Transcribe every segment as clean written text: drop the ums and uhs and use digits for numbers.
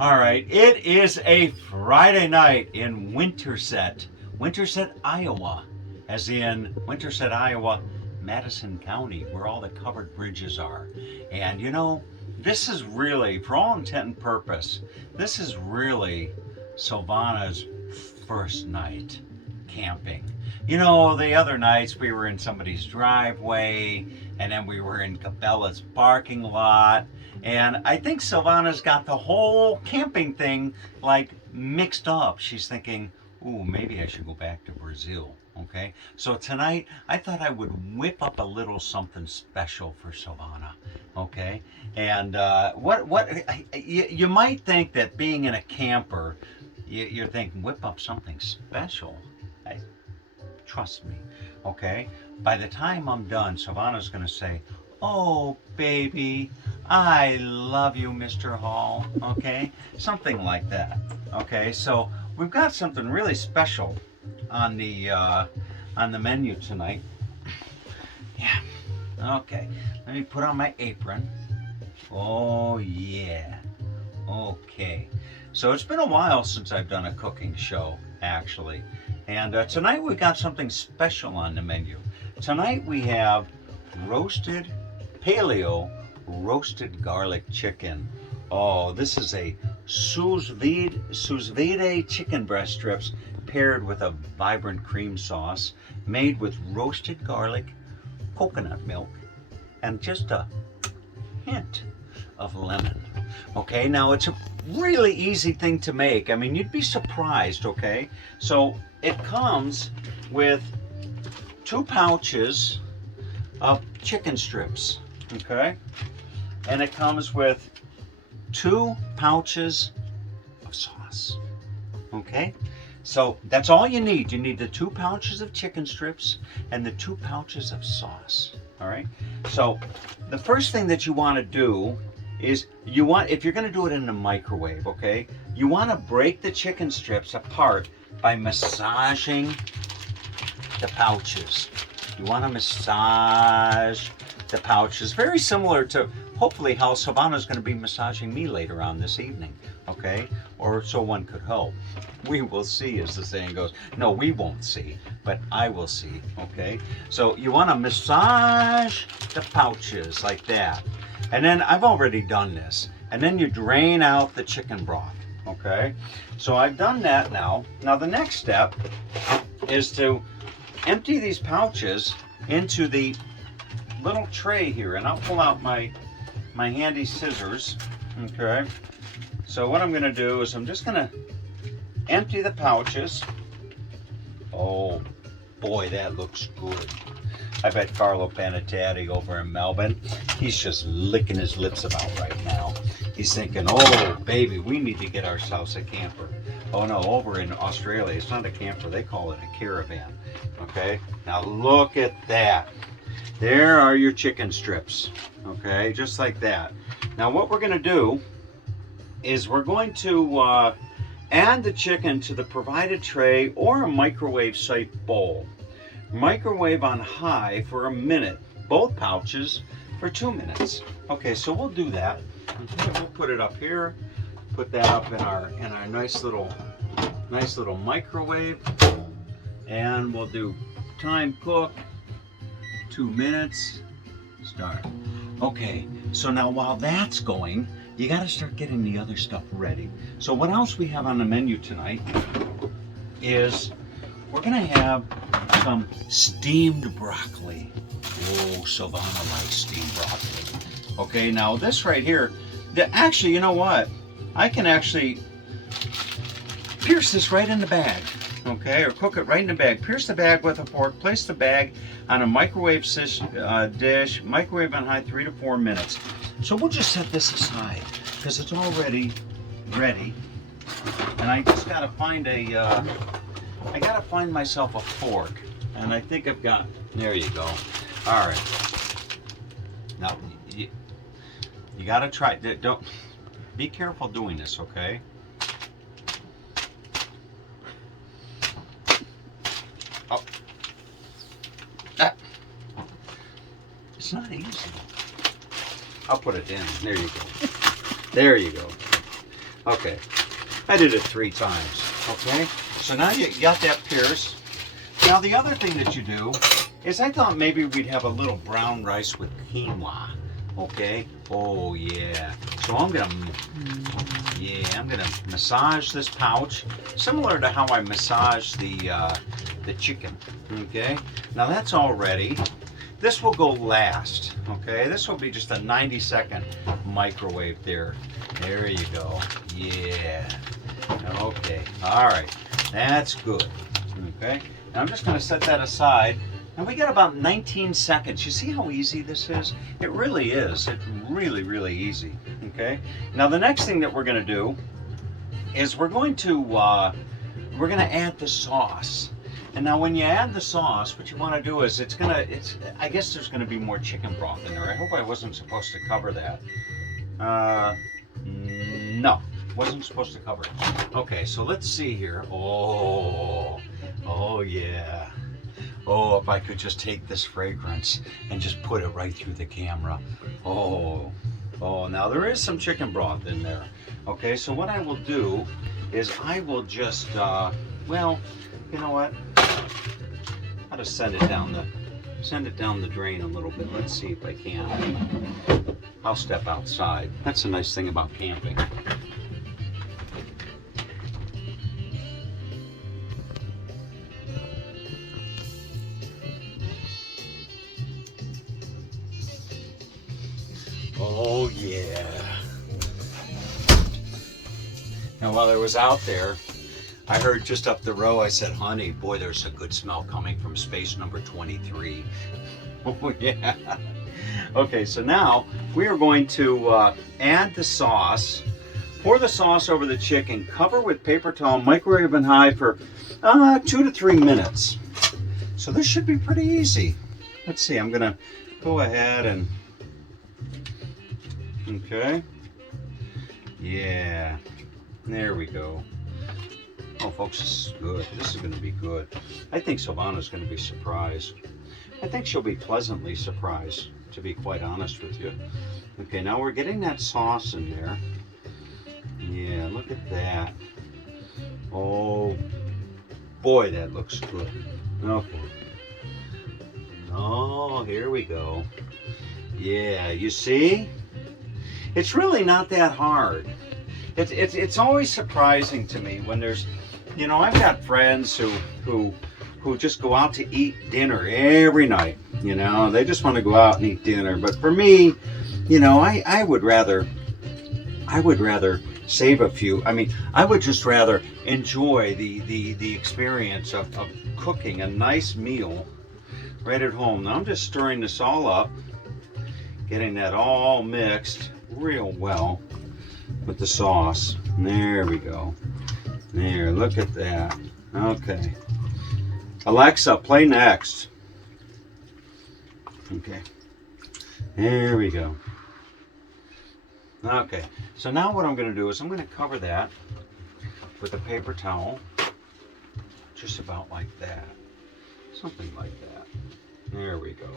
All right, it is a Friday night in Winterset, Iowa, as in Winterset, Iowa, Madison County, where all the covered bridges are. And you know, this is really, for all intent and purpose, this is really Silvana's first night camping. You know, the other nights we were in somebody's driveway, and then we were in Cabela's parking lot. And I think Silvana's got the whole camping thing like mixed up. She's thinking, ooh, maybe I should go back to Brazil. Okay, so tonight I thought I would whip up a little something special for Silvana. Okay, and you might think that being in a camper, you're thinking whip up something special. Trust me. Okay, by the time I'm done, Silvana's going to say, "Oh, baby, I love you, Mr. Hall." Okay, something like that. Okay, so we've got something really special on the menu tonight. Yeah. Okay, let me put on my apron. Oh yeah. Okay. So it's been a while since I've done a cooking show, actually. And tonight we got something special on the menu. Tonight we have roasted paleo roasted garlic chicken. Oh, this is a sous vide chicken breast strips paired with a vibrant cream sauce made with roasted garlic, coconut milk, and just a hint of lemon. Okay, now it's a really easy thing to make. I mean, you'd be surprised, okay? So it comes with 2 pouches of chicken strips, okay? And it comes with 2 pouches of sauce, okay? So that's all you need. You need the 2 pouches of chicken strips and the 2 pouches of sauce, all right? So the first thing that you want to do is if you're going to do it in the microwave, okay, you want to break the chicken strips apart by massaging the pouches. You want to massage the pouches, very similar to hopefully how Silvana's going to be massaging me later on this evening, okay? Or so one could hope. We will see, as the saying goes. No, we won't see, but I will see, okay? So you want to massage the pouches like that. And then I've already done this. And then you drain out the chicken broth, okay? So I've done that now. Now the next step is to empty these pouches into the little tray here. And I'll pull out my handy scissors, okay? So what I'm gonna do is I'm just gonna empty the pouches. Oh boy, that looks good. I bet Carlo Panettiere over in Melbourne, he's just licking his lips about right now. He's thinking, oh baby, we need to get ourselves a camper. Oh no, over in Australia, it's not a camper, they call it a caravan. Okay, now look at that. There are your chicken strips, okay, just like that. Now what we're gonna do is we're going to add the chicken to the provided tray or a microwave safe bowl. Microwave on high for a minute, both pouches for 2 minutes. Okay, so we'll do that. Okay, we'll put it up here, put that up in our nice little microwave, and we'll do time cook 2 minutes, start. Okay, so now while that's going, you got to start getting the other stuff ready. So what else we have on the menu tonight is we're gonna have some steamed broccoli. Oh, Silvana likes steamed broccoli. Okay, now this right here, actually, you know what? I can actually pierce this right in the bag, okay, or cook it right in the bag. Pierce the bag with a fork, place the bag on a microwave dish, microwave on high 3 to 4 minutes. So we'll just set this aside because it's already ready. And I just gotta find I gotta find myself a fork, and I think I've got, there you go. All right. Now, you gotta try, don't, be careful doing this, okay? Oh. Ah. It's not easy. I'll put it in, there you go. There you go. Okay, I did it 3 times. Okay, so now you got that pierced. Now the other thing that you do is I thought maybe we'd have a little brown rice with quinoa. Okay, oh yeah. So I'm gonna massage this pouch, similar to how I massage the chicken. Okay, now that's all ready. This will go last. Okay, this will be just a 90-second microwave there. There you go. Yeah. Okay. All right. That's good. Okay. Now I'm just going to set that aside. And we got about 19 seconds. You see how easy this is? It really is. It's really, really easy. Okay. Now the next thing that we're going to do is we're going to add the sauce. And now when you add the sauce, what you want to do is I guess there's going to be more chicken broth in there. I hope I wasn't supposed to cover that. No, wasn't supposed to cover it. Okay, so let's see here. Oh yeah. Oh, if I could just take this fragrance and just put it right through the camera. Oh, now there is some chicken broth in there. Okay, so what I will do is I will just, well, you know what? I'll just send it down the drain a little bit. Let's see if I can. I'll step outside. That's the nice thing about camping. Oh yeah. Now while I was out there, I heard just up the row, I said, honey, boy, there's a good smell coming from space number 23. Oh, yeah. Okay, so now we are going to add the sauce, pour the sauce over the chicken, cover with paper towel, microwave on high for 2 to 3 minutes. So this should be pretty easy. Let's see, I'm going to go ahead and, okay. Yeah, there we go. Oh, folks, this is good. This is going to be good. I think Silvana's going to be surprised. I think she'll be pleasantly surprised, to be quite honest with you. Okay, now we're getting that sauce in there. Yeah, look at that. Oh, boy, that looks good. Okay. Oh, here we go. Yeah, you see? It's really not that hard. It's always surprising to me when there's, you know, I've got friends who just go out to eat dinner every night. You know, they just want to go out and eat dinner. But for me, you know, I would rather save a few. I mean, I would just rather enjoy the experience of cooking a nice meal right at home. Now I'm just stirring this all up, getting that all mixed real well with the sauce. There we go. There, look at that. Okay. Alexa, play next. Okay. There we go. Okay. So now what I'm going to do is I'm going to cover that with a paper towel. Just about like that. Something like that. There we go.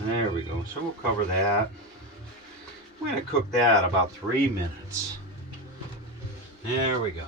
There we go. So we'll cover that. We're going to cook that about 3 minutes. There we go.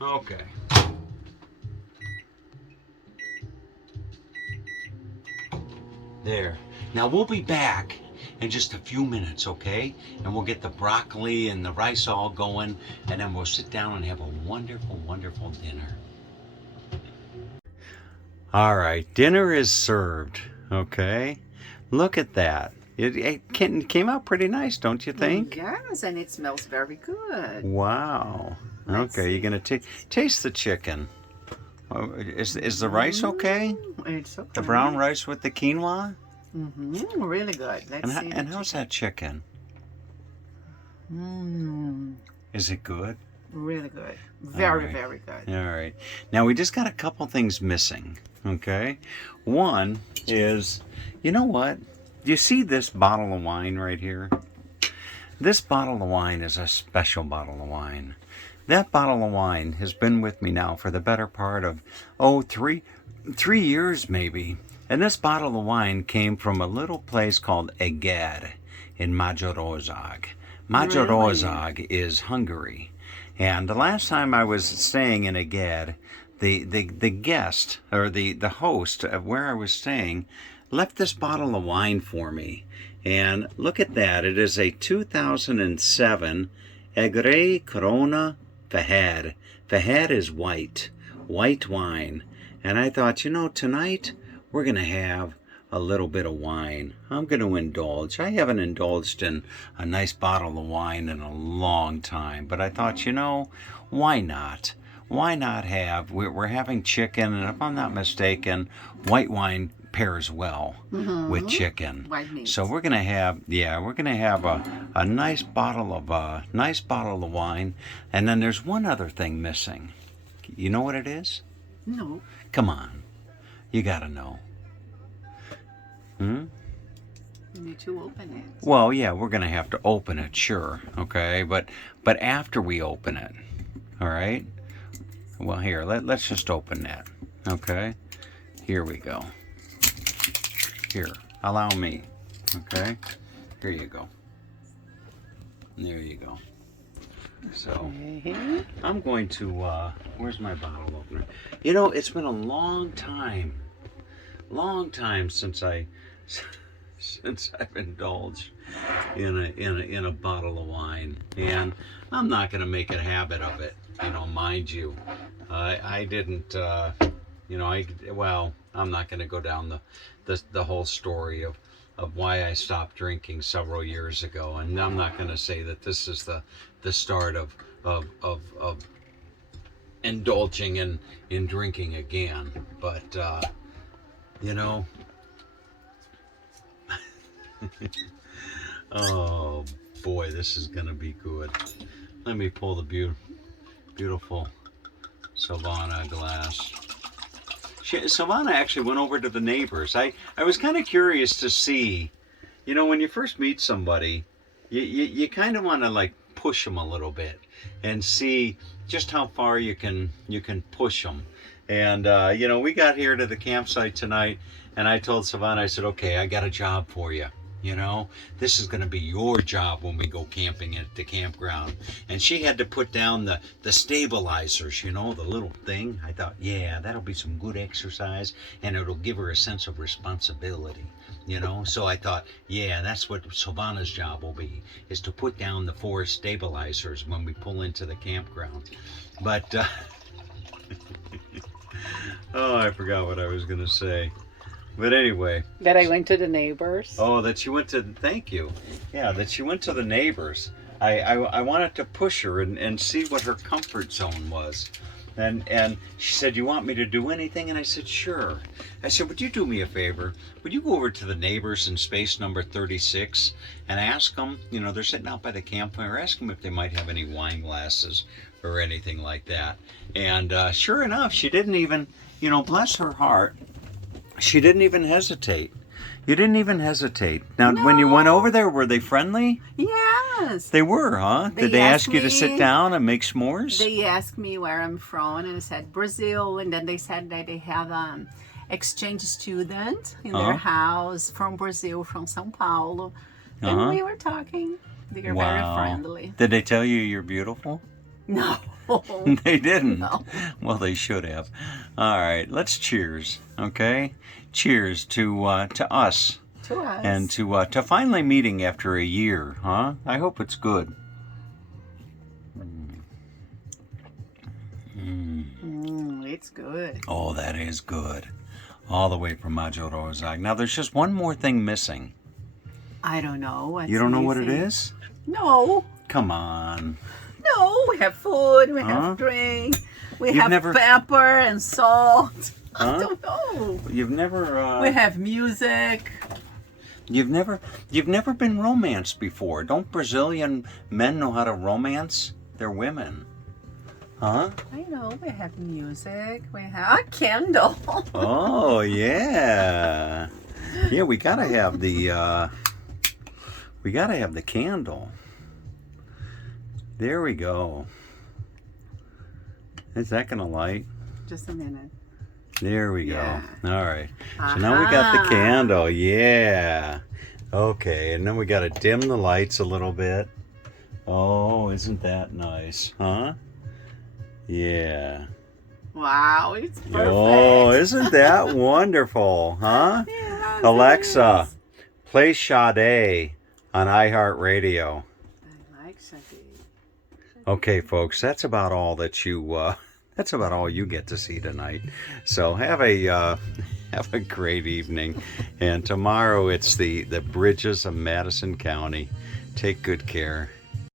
Okay. There. Now we'll be back in just a few minutes, okay? And we'll get the broccoli and the rice all going, and then we'll sit down and have a wonderful, wonderful dinner. All right, dinner is served, okay? Look at that. It came out pretty nice, don't you think? Yes, and it smells very good. Wow. Okay, you're going to taste the chicken. Oh, is the rice okay? It's okay. The brown rice with the quinoa? Mm-hmm. Really good. Let's see. And how's that chicken? Is it good? Really good. Very, right. very good. All right. Now we just got a couple things missing, okay? One is, you know what? Do you see this bottle of wine right here? This bottle of wine is a special bottle of wine. That bottle of wine has been with me now for the better part of, 3 years maybe. And this bottle of wine came from a little place called Egad in Magyarország. Magyarország is Hungary. And the last time I was staying in Eged, the guest, or the host of where I was staying, left this bottle of wine for me. And look at that. It is a 2007 Egre Corona Fehér. Fehér is white wine. And I thought, tonight we're going to have a little bit of wine. I'm going to indulge. I haven't indulged in a nice bottle of wine in a long time. But I thought, why not? Why not have, we're having chicken, and if I'm not mistaken, white wine pairs well with chicken. White meat. So we're gonna have a nice bottle of wine, and then there's one other thing missing. You know what it is? No. Come on, you gotta know. You need to open it. Well, yeah, we're gonna have to open it, sure, okay, but after we open it, all right. Well, here, let's just open that, okay. Here we go. Here, allow me. Okay, here you go. There you go. So, I'm going to, where's my bottle opener? It's been a long time since I've indulged in a bottle of wine, and I'm not going to make a habit of it, mind you. I didn't, I'm not going to go down the whole story of why I stopped drinking several years ago, and I'm not going to say that this is the start of indulging in drinking again, but oh boy, this is going to be good. Let me pull the beautiful Silvana glass. Silvana actually went over to the neighbors. I was kind of curious to see, when you first meet somebody, you kind of want to like push them a little bit and see just how far you can push them. And we got here to the campsite tonight, and I told Silvana, I said, okay, I got a job for you. This is going to be your job when we go camping at the campground. And she had to put down the stabilizers, the little thing. I thought, yeah, that'll be some good exercise, and it'll give her a sense of responsibility, So I thought, yeah, that's what Silvana's job will be, is to put down the 4 stabilizers when we pull into the campground. But, oh, I forgot what I was going to say. But anyway. That I went to the neighbors. Oh, that she went to, thank you. Yeah, that she went to the neighbors. I wanted to push her and see what her comfort zone was. And she said, you want me to do anything? And I said, sure. I said, would you do me a favor? Would you go over to the neighbors in space number 36 and ask them, they're sitting out by the campfire, ask them if they might have any wine glasses or anything like that. And sure enough, she didn't even, bless her heart, she didn't even hesitate. You didn't even hesitate. Now, No. when you went over there, were they friendly? Yes. They were, huh? Did they ask you to sit down and make s'mores? They asked me where I'm from, and I said Brazil, and then they said that they have exchange student in their house from Brazil, from São Paulo. And we were talking. They are very friendly. Did they tell you you're beautiful? No. They didn't? No. Well, they should have. All right, let's cheers, okay? Cheers to us. To us. And to finally meeting after a year, huh? I hope it's good. It's good. Oh, that is good. All the way from Magyarország. Now, there's just one more thing missing. I don't know. What's You don't know what it missing. is? No. Come on. No, we have food, we have drink, we You've have never- pepper and salt. Huh? I don't know. You've never... We have music. You've never been romanced before. Don't Brazilian men know how to romance their women? Huh? I know, we have music, we have a candle. Oh, yeah. Yeah, we gotta have the candle. There we go. Is that gonna light? Just a minute. There we Yeah. go. All right. So now we got the Aha. candle. Yeah. Okay, and then we got to dim the lights a little bit. Oh, isn't that nice, huh? Yeah. Wow, it's perfect. Oh, isn't that wonderful, huh? Yes, Alexa, it is. play Sade on iHeartRadio. I like Sade. Okay, folks, that's about all that that's about all you get to see tonight. So have a have a great evening. And tomorrow it's the bridges of Madison County. Take good care.